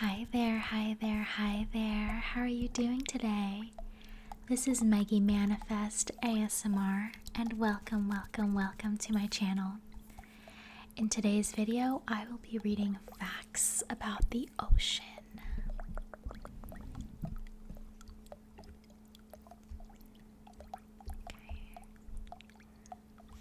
Hi there, hi there, hi there. How are you doing today? This is Maggie Manifest ASMR and welcome to my channel. In today's video, I will be reading facts about the ocean.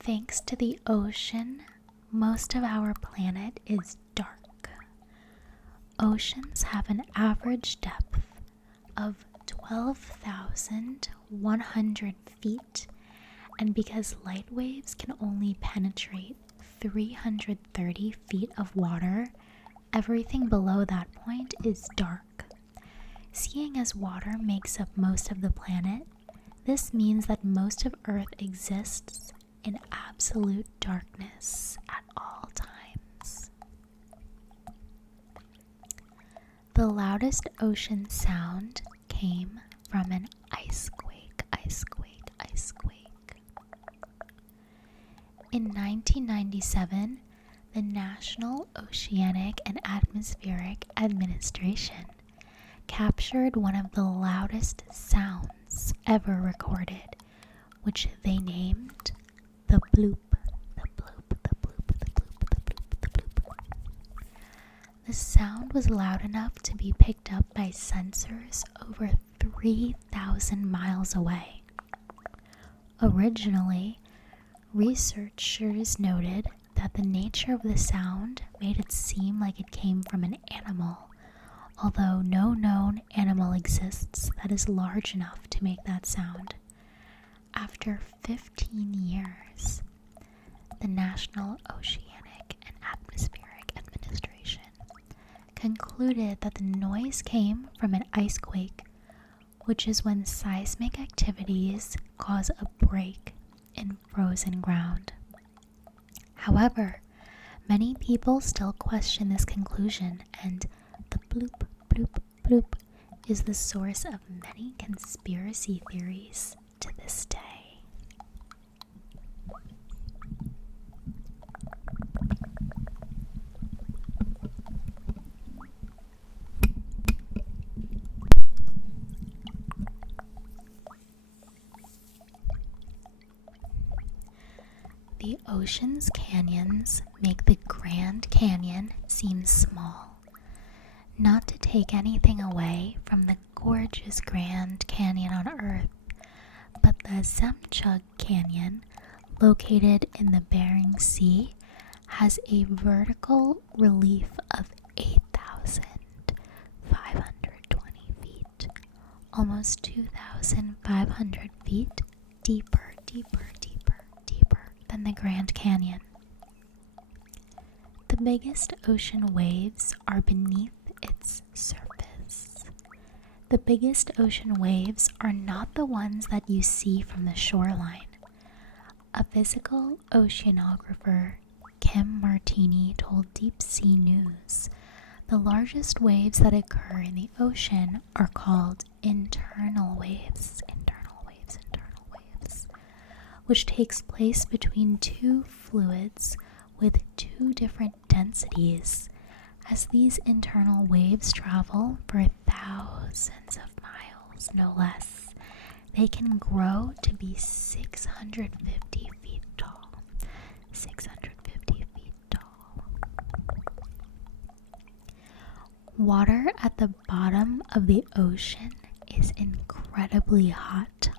Thanks to the ocean, most of our planet is dark. Oceans have an average depth of 12,100 feet, and because light waves can only penetrate 330 feet of water, everything below that point is dark. Seeing as water makes up most of the planet, this means that most of Earth exists in absolute darkness at all times. The loudest ocean sound came from an ice quake. In 1997, the National Oceanic and Atmospheric Administration captured one of the loudest sounds ever recorded, which they named the bloop. The sound was loud enough to be picked up by sensors over 3,000 miles away. Originally, researchers noted that the nature of the sound made it seem like it came from an animal, although no known animal exists that is large enough to make that sound. After 15 years, the National Oceanic and Atmospheric Administration concluded that the noise came from an ice quake, which is when seismic activities cause a break in frozen ground. However, many people still question this conclusion, and the bloop, bloop, bloop is the source of many conspiracy theories to this day. The ocean's canyons make the Grand Canyon seem small. Not to take anything away from the gorgeous Grand Canyon on Earth, but the Zemchug Canyon, located in the Bering Sea, has a vertical relief of 8,520 feet, almost 2,500 feet deeper than the Grand Canyon. The biggest ocean waves are beneath its surface. The biggest ocean waves are not the ones that you see from the shoreline. A physical oceanographer, Kim Martini, told Deep Sea News, the largest waves that occur in the ocean are called internal waves, which takes place between two fluids with two different densities. As these internal waves travel for thousands of miles, no less, they can grow to be 650 feet tall. 650 feet tall. Water at the bottom of the ocean is incredibly hot.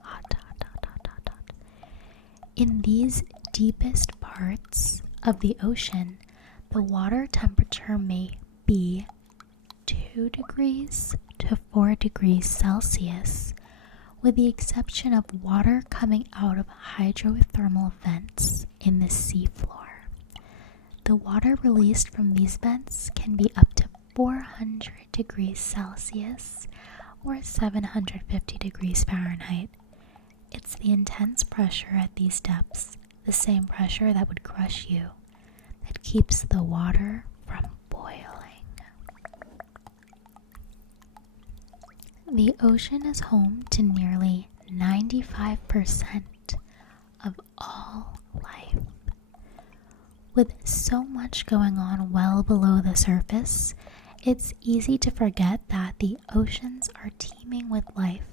In these deepest parts of the ocean, the water temperature may be 2 degrees to 4 degrees Celsius, with the exception of water coming out of hydrothermal vents in the seafloor. The water released from these vents can be up to 400 degrees Celsius or 750 degrees Fahrenheit. It's the intense pressure at these depths, the same pressure that would crush you, that keeps the water from boiling. The ocean is home to nearly 95% of all life. With so much going on well below the surface, It's easy to forget that the oceans are teeming with life.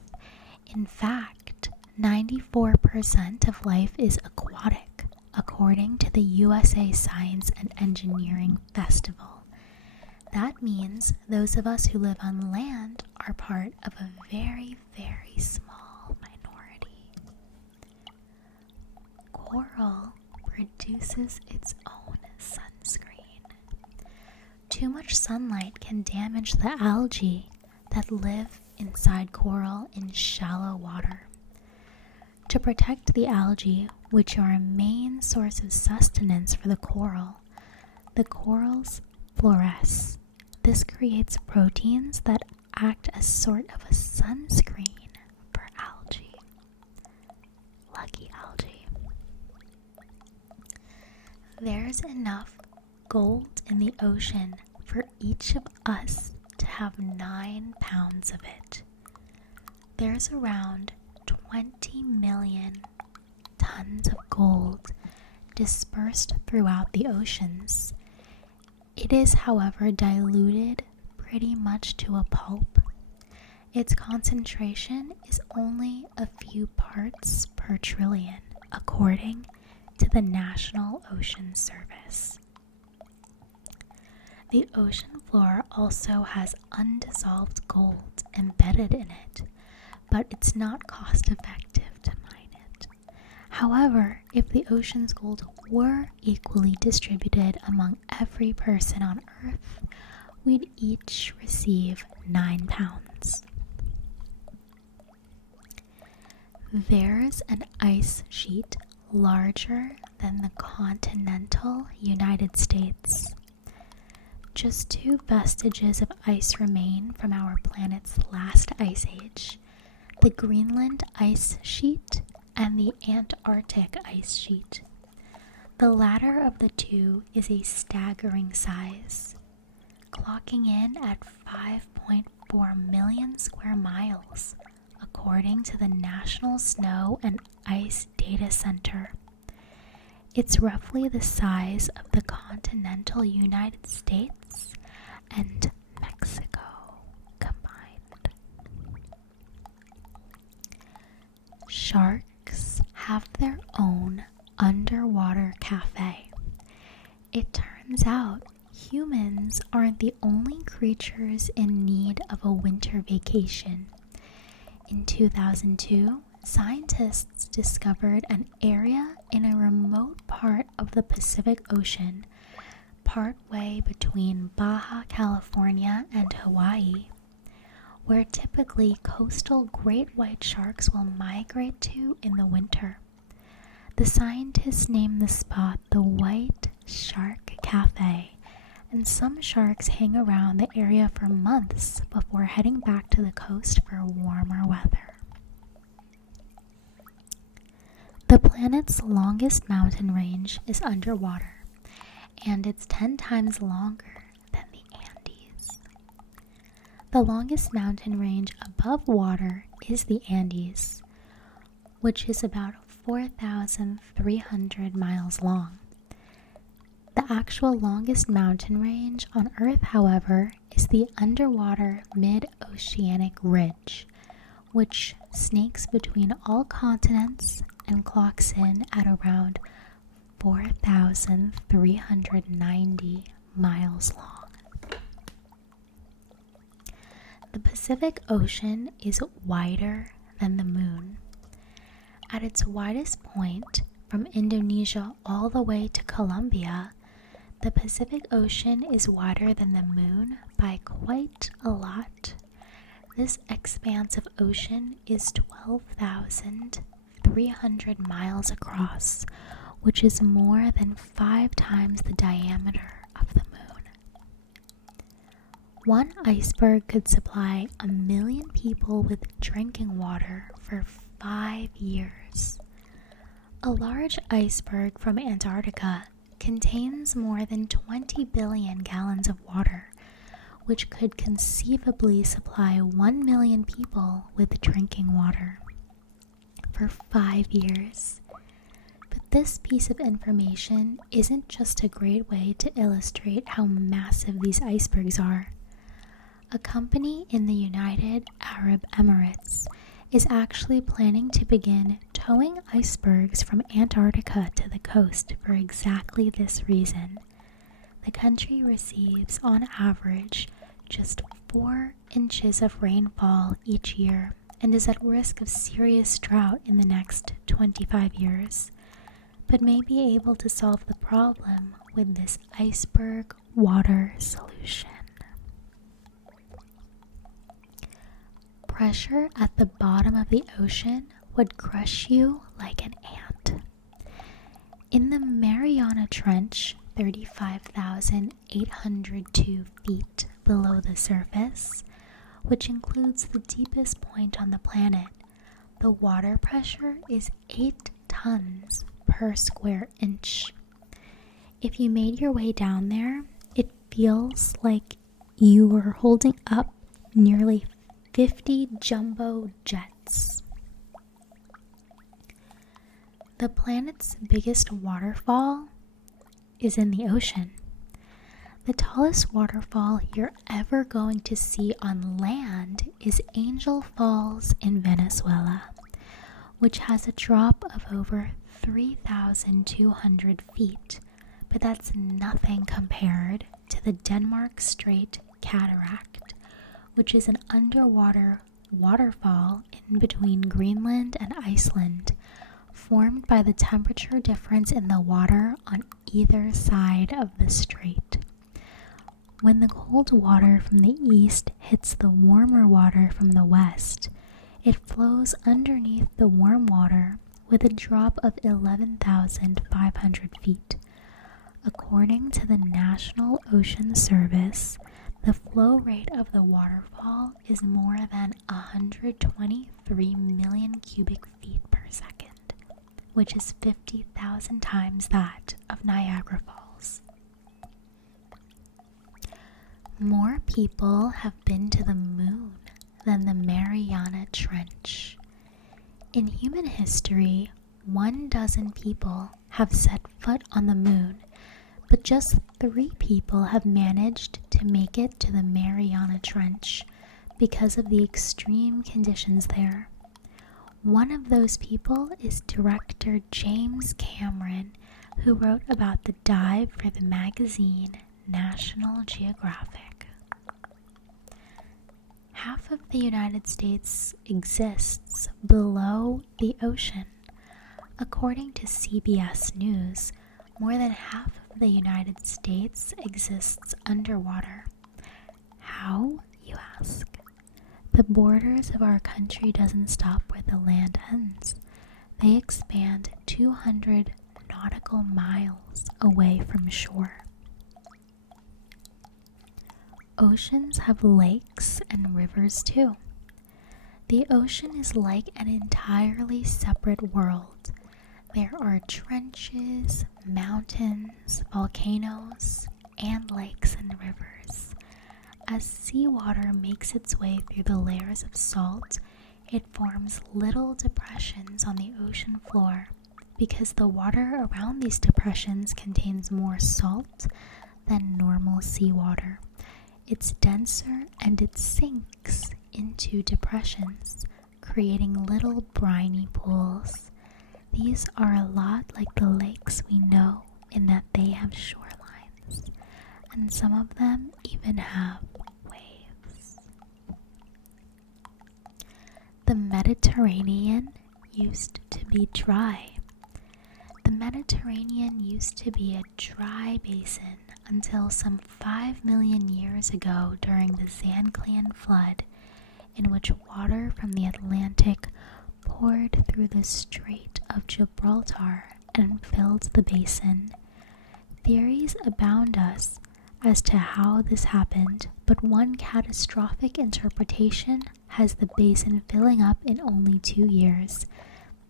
In fact, 94% of life is aquatic, according to the USA Science and Engineering Festival. That means those of us who live on land are part of a very, very small minority. Coral produces its own sunscreen. Too much sunlight can damage the algae that live inside coral in shallow water. To protect the algae, which are a main source of sustenance for the corals fluoresce. This creates proteins that act as sort of a sunscreen for algae. Lucky algae. There's enough gold in the ocean for each of us to have 9 pounds of it. There's around 20 million tons of gold dispersed throughout the oceans. It is, however, diluted pretty much to a pulp. Its concentration is only a few parts per trillion, according to the National Ocean Service. The ocean floor also has undissolved gold embedded in it, but it's not cost effective to mine it. However, if the ocean's gold were equally distributed among every person on Earth, we'd each receive 9 pounds. There's an ice sheet larger than the continental United States. Just 2 vestiges of ice remain from our planet's last ice age, the Greenland ice sheet and the Antarctic ice sheet. The latter of the two is a staggering size, clocking in at 5.4 million square miles, according to the National Snow and Ice Data Center. It's roughly the size of the continental United States and Mexico combined. Sharks have their own underwater cafe. It turns out humans aren't the only creatures in need of a winter vacation. In 2002, scientists discovered an area in a remote part of the Pacific Ocean, partway between Baja California and Hawaii, where typically coastal great white sharks will migrate to in the winter. The scientists named the spot the White Shark Cafe, and some sharks hang around the area for months before heading back to the coast for warmer weather. The planet's longest mountain range is underwater, and it's 10 times longer than the Andes. The longest mountain range above water is the Andes, which is about 4,300 miles long. The actual longest mountain range on Earth, however, is the underwater mid-oceanic ridge, which snakes between all continents and clocks in at around 4,390 miles long. The Pacific Ocean is wider than the moon. At its widest point, from Indonesia all the way to Colombia, the Pacific Ocean is wider than the moon by quite a lot. This expanse of ocean is 12,300 miles across, which is more than 5 times the diameter of the moon. One iceberg could supply 1 million people with drinking water for 5 years. A large iceberg from Antarctica contains more than 20 billion gallons of water, which could conceivably supply 1 million people with drinking water for 5 years. But this piece of information isn't just a great way to illustrate how massive these icebergs are. A company in the United Arab Emirates is actually planning to begin towing icebergs from Antarctica to the coast for exactly this reason. The country receives, on average, just 4 inches of rainfall each year and is at risk of serious drought in the next 25 years, but may be able to solve the problem with this iceberg water solution. Pressure at the bottom of the ocean would crush you like an ant. In the Mariana Trench, 35,802 feet below the surface, which includes the deepest point on the planet, the water pressure is 8 tons per square inch. If you made your way down there, it feels like you were holding up nearly 50 jumbo jets. The planet's biggest waterfall is in the ocean. The tallest waterfall you're ever going to see on land is Angel Falls in Venezuela, which has a drop of over 3,200 feet, but that's nothing compared to the Denmark Strait Cataract, which is an underwater waterfall in between Greenland and Iceland, formed by the temperature difference in the water on either side of the strait. When the cold water from the east hits the warmer water from the west, it flows underneath the warm water with a drop of 11,500 feet. According to the National Ocean Service, the flow rate of the waterfall is more than 123 million cubic feet per second, which is 50,000 times that of Niagara Falls. More people have been to the moon than the Mariana Trench. In human history, 12 people have set foot on the moon, but just 3 people have managed to make it to the Mariana Trench because of the extreme conditions there. One of those people is director James Cameron, who wrote about the dive for the magazine National Geographic. Half of the United States exists below the ocean. According to CBS News, more than half of the United States exists underwater. How, you ask? The borders of our country doesn't stop where the land ends. They expand 200 nautical miles away from shore. Oceans have lakes and rivers too. The ocean is like an entirely separate world. There are trenches, mountains, volcanoes, and lakes and rivers. As seawater makes its way through the layers of salt, it forms little depressions on the ocean floor because the water around these depressions contains more salt than normal seawater. It's denser and it sinks into depressions, creating little briny pools. These are a lot like the lakes we know in that they have shorelines, and some of them even have waves. The Mediterranean used to be dry. The Mediterranean used to be a dry basin until some 5 million years ago during the Zanclean flood, in which water from the Atlantic poured through the Strait of Gibraltar and filled the basin. Theories abound as to how this happened, but one catastrophic interpretation has the basin filling up in only 2 years,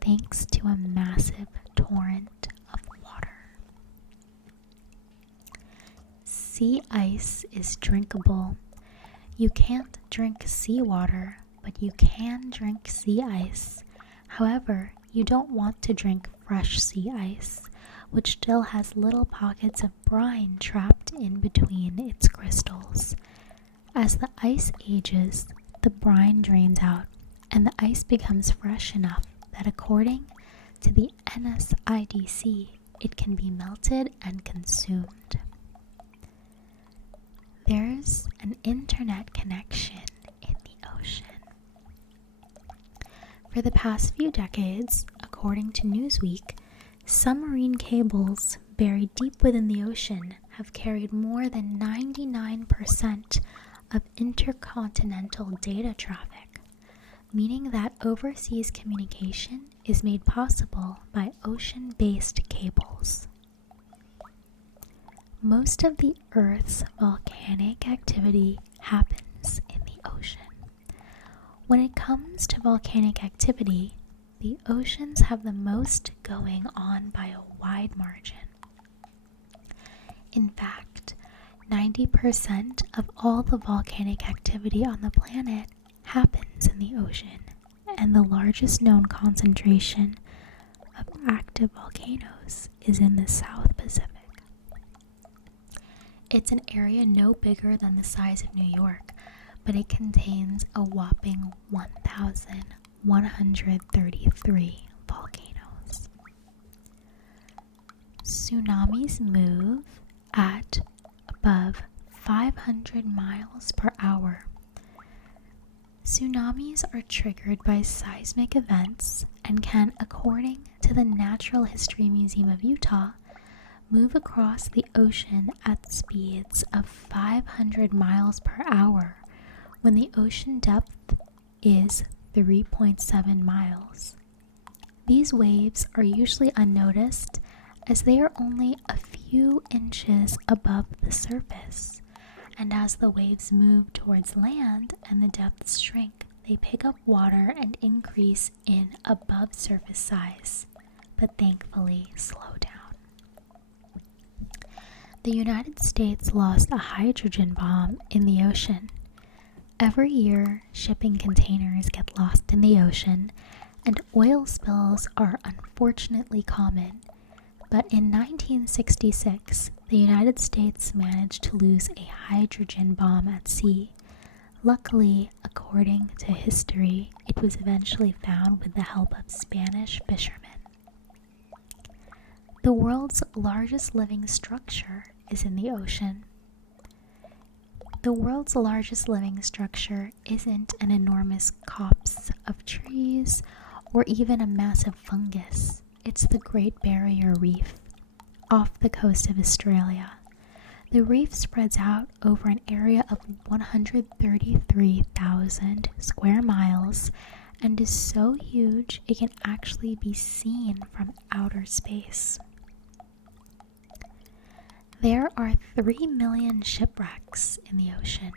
thanks to a massive torrent of water. Sea ice is drinkable. You can't drink seawater, but you can drink sea ice. However, you don't want to drink fresh sea ice, which still has little pockets of brine trapped in between its crystals. As the ice ages, the brine drains out, and the ice becomes fresh enough that according to the NSIDC, it can be melted and consumed. There's an internet connection in the ocean. For the past few decades, according to Newsweek, submarine cables buried deep within the ocean have carried more than 99% of intercontinental data traffic, meaning that overseas communication is made possible by ocean-based cables. Most of the Earth's volcanic activity happens in the ocean. When it comes to volcanic activity, the oceans have the most going on by a wide margin. In fact, 90% of all the volcanic activity on the planet happens in the ocean, and the largest known concentration of active volcanoes is in the South Pacific. It's an area no bigger than the size of New York, but it contains a whopping 1,133 volcanoes. Tsunamis move at above 500 miles per hour. Tsunamis are triggered by seismic events and can, according to the Natural History Museum of Utah, move across the ocean at speeds of 500 miles per hour when the ocean depth is 3.7 miles. These waves are usually unnoticed as they are only a few inches above the surface, and as the waves move towards land and the depths shrink, they pick up water and increase in above surface size, but thankfully slow down. The United States lost a hydrogen bomb in the ocean. Every year, shipping containers get lost in the ocean, and oil spills are unfortunately common. But in 1966, the United States managed to lose a hydrogen bomb at sea. Luckily, according to history, it was eventually found with the help of Spanish fishermen. The world's largest living structure is in the ocean. The world's largest living structure isn't an enormous copse of trees or even a massive fungus. It's the Great Barrier Reef, off the coast of Australia. The reef spreads out over an area of 133,000 square miles and is so huge it can actually be seen from outer space. There are 3 million shipwrecks in the ocean.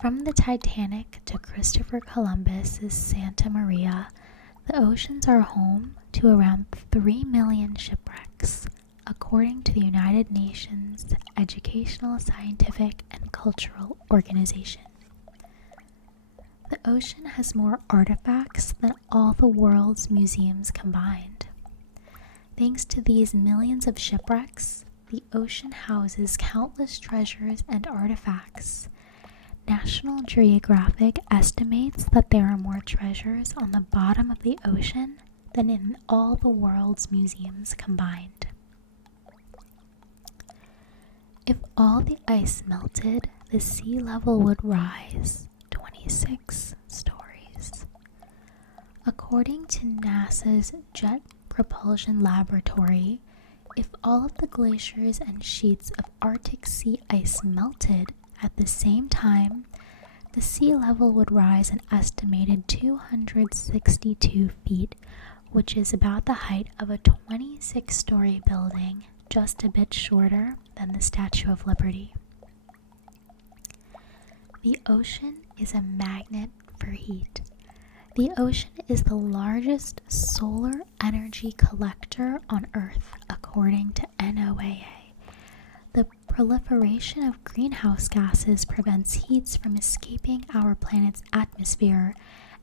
From the Titanic to Christopher Columbus's Santa Maria, the oceans are home to around 3 million shipwrecks, according to the United Nations Educational, Scientific, and Cultural Organization. The ocean has more artifacts than all the world's museums combined. Thanks to these millions of shipwrecks, the ocean houses countless treasures and artifacts. National Geographic estimates that there are more treasures on the bottom of the ocean than in all the world's museums combined. If all the ice melted, the sea level would rise 26 stories. According to NASA's Jet Propulsion Laboratory, if all of the glaciers and sheets of Arctic sea ice melted at the same time, the sea level would rise an estimated 262 feet, which is about the height of a 26-story building, just a bit shorter than the Statue of Liberty. The ocean is a magnet for heat. The ocean is the largest solar energy collector on Earth, according to NOAA. The proliferation of greenhouse gases prevents heat from escaping our planet's atmosphere,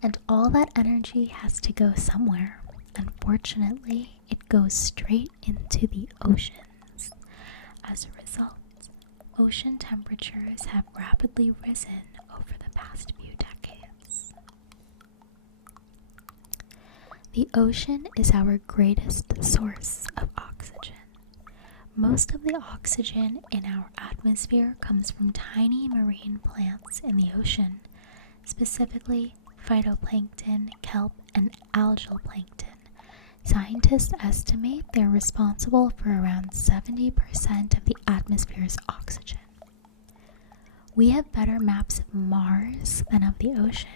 and all that energy has to go somewhere. Unfortunately, it goes straight into the oceans. As a result, ocean temperatures have rapidly risen over the past few decades. The ocean is our greatest source of oxygen. Most of the oxygen in our atmosphere comes from tiny marine plants in the ocean, specifically phytoplankton, kelp, and algal plankton. Scientists estimate they're responsible for around 70% of the atmosphere's oxygen. We have better maps of Mars than of the ocean.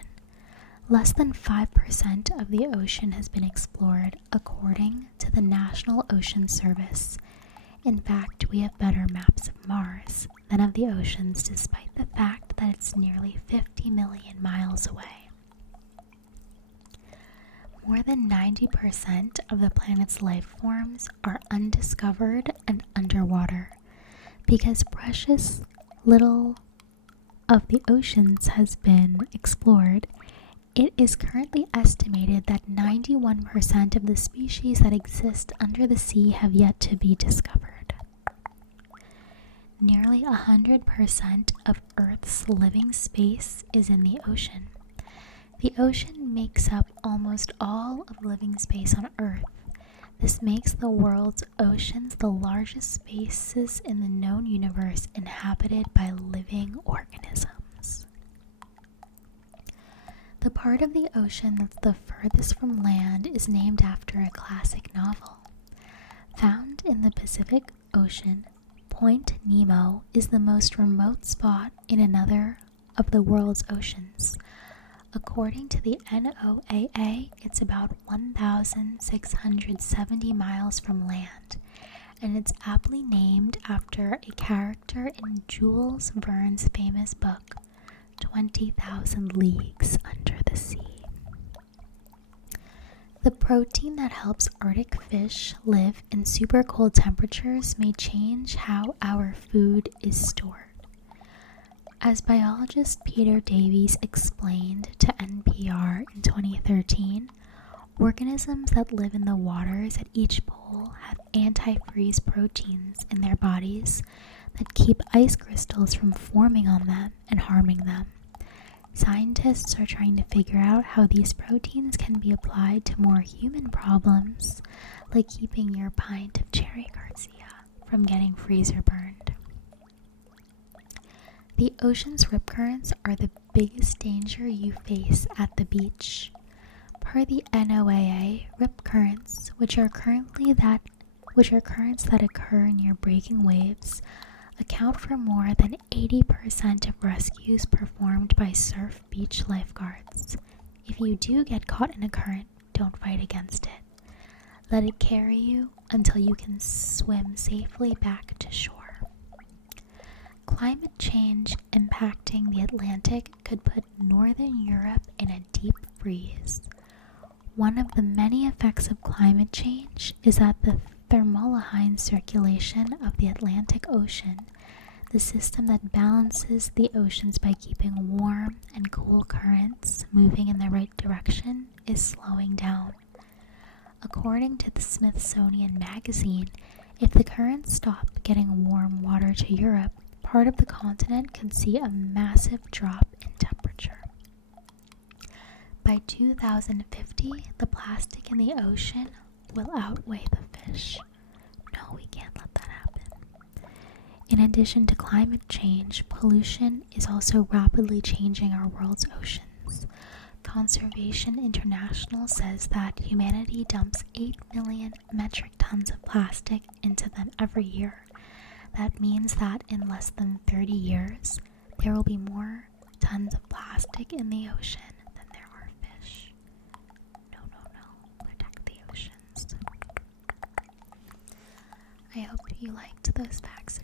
Less than 5% of the ocean has been explored, according to the National Ocean Service. In fact, we have better maps of Mars than of the oceans, despite the fact that it's nearly 50 million miles away. More than 90% of the planet's life forms are undiscovered and underwater. Because precious little of the oceans has been explored, it is currently estimated that 91% of the species that exist under the sea have yet to be discovered. Nearly 100% of Earth's living space is in the ocean. The ocean makes up almost all of living space on Earth. This makes the world's oceans the largest spaces in the known universe inhabited by living organisms. The part of the ocean that's the furthest from land is named after a classic novel. Found in the Pacific Ocean, Point Nemo is the most remote spot in another of the world's oceans. According to the NOAA, it's about 1,670 miles from land, and it's aptly named after a character in Jules Verne's famous book, 20,000 Leagues Under the Sea. The protein that helps Arctic fish live in super cold temperatures may change how our food is stored. As biologist Peter Davies explained to NPR in 2013, organisms that live in the waters at each pole have antifreeze proteins in their bodies that keep ice crystals from forming on them and harming them. Scientists are trying to figure out how these proteins can be applied to more human problems, like keeping your pint of cherry Garcia from getting freezer burned. The ocean's rip currents are the biggest danger you face at the beach. Per the NOAA, rip currents, which are currents that occur near breaking waves, account for more than 80% of rescues performed by surf beach lifeguards. If you do get caught in a current, don't fight against it. Let it carry you until you can swim safely back to shore. Climate change impacting the Atlantic could put northern Europe in a deep freeze. One of the many effects of climate change is that the thermohaline circulation of the Atlantic Ocean, the system that balances the oceans by keeping warm and cool currents moving in the right direction, is slowing down. According to the Smithsonian Magazine, if the currents stop getting warm water to Europe, part of the continent could see a massive drop in temperature. By 2050, the plastic in the ocean will outweigh the fish. No, we can't let that happen. In addition to climate change, pollution is also rapidly changing our world's oceans. Conservation International says that humanity dumps 8 million metric tons of plastic into them every year. That means that in less than 30 years, there will be more tons of plastic in the ocean than there are fish. No. Protect the oceans. I hope you liked those facts